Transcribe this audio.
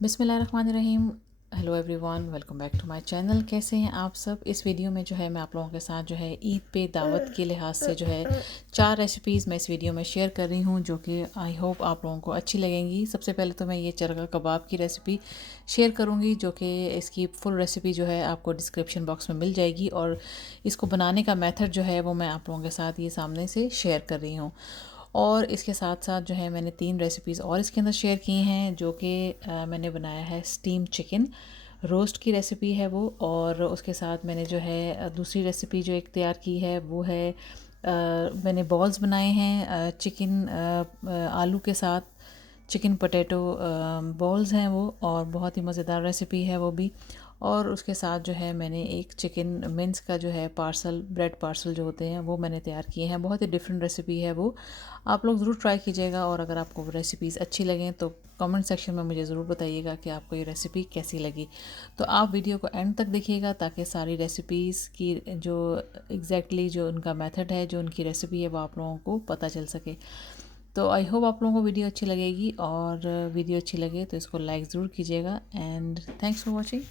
बिस्मिल्लाहिर्रहमानिर्रहीम। Hello everyone, welcome back to my channel. कैसे हैं आप सब। इस वीडियो में जो है मैं आप लोगों के साथ जो है ईद पे दावत के लिहाज से जो है 4 रेसिपीज़ मैं इस वीडियो में शेयर कर रही हूं, जो कि आई होप आप लोगों को अच्छी लगेंगी। सबसे पहले तो मैं ये चरगा कबाब की रेसिपी शेयर करूंगी, जो कि इसकी फुल रेसिपी जो है आपको डिस्क्रिप्शन बॉक्स में मिल जाएगी, और इसको बनाने का मेथड जो है वो मैं आप लोगों के साथ ये सामने से शेयर कर रही हूँ। और इसके साथ साथ जो है मैंने 3 रेसिपीज़ और इसके अंदर शेयर की हैं, जो कि मैंने बनाया है स्टीम चिकन रोस्ट की रेसिपी है वो। और उसके साथ मैंने जो है दूसरी रेसिपी जो एक तैयार की है वो है मैंने बॉल्स बनाए हैं चिकन आलू के साथ। चिकन पोटैटो बॉल्स हैं वो, और बहुत ही मज़ेदार रेसिपी है वो भी। और उसके साथ जो है मैंने एक चिकन मिन्स का जो है पार्सल, ब्रेड पार्सल जो होते हैं वो मैंने तैयार किए हैं। बहुत ही डिफरेंट रेसिपी है वो, आप लोग ज़रूर ट्राई कीजिएगा। और अगर आपको वो रेसिपीज़ अच्छी लगें तो कमेंट सेक्शन में मुझे ज़रूर बताइएगा कि आपको ये रेसिपी कैसी लगी। तो आप वीडियो को एंड तक देखिएगा, ताकि सारी रेसिपीज़ की जो एग्जैक्टली जो उनका मेथड है, जो उनकी रेसिपी है, वो आप लोगों को पता चल सके। तो आई होप आप लोगों को वीडियो अच्छी लगेगी, और वीडियो अच्छी लगे तो इसको लाइक ज़रूर कीजिएगा। And thanks for watching.